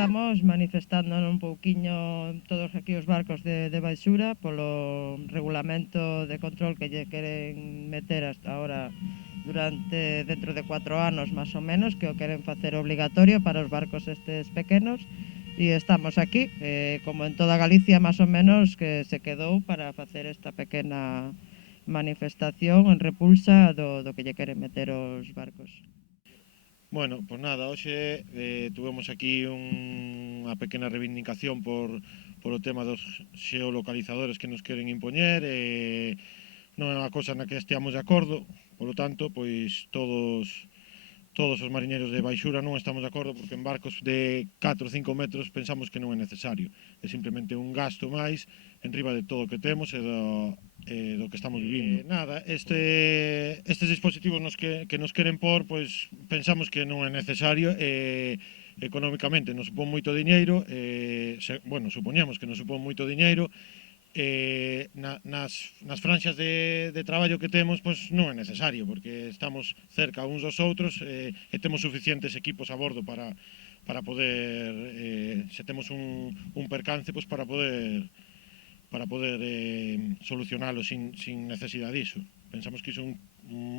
estamos manifestándonos un pouquiño todos aquí os barcos de baixura polo regulamento de control que lle queren meter hasta ahora durante dentro de 4 anos máis ou menos, que o queren facer obligatorio para os barcos estes pequenos, e estamos aquí, como en toda Galicia máis ou menos, que se quedou para facer esta pequena manifestación en repulsa do que lle queren meter os barcos. Bueno, pois nada, hoxe tuvemos aquí unha pequena reivindicación por o tema dos xeolocalizadores que nos queren impoñer. Non é unha cosa na que esteamos de acordo, polo tanto, pois todos os mariñeiros de baixura non estamos de acordo, porque en barcos de 4 ou 5 metros pensamos que non é necesario. É simplemente un gasto máis en riba de todo o que temos do que estamos vivindo. Nada, estes dispositivos que nos queren por, pois pensamos que non é necesario. Económicamente nos supón moito diñeiro, bueno, supoñemos que nos supón moito diñeiro, nas franxas de traballo que temos, pois non é necesario, porque estamos cerca uns dos outros, e temos suficientes equipos a bordo para poder, se temos un percance, pois para poder solucionalo sin necesidade diso. Pensamos que iso é un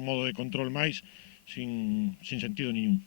modo de control máis sin sentido ningún.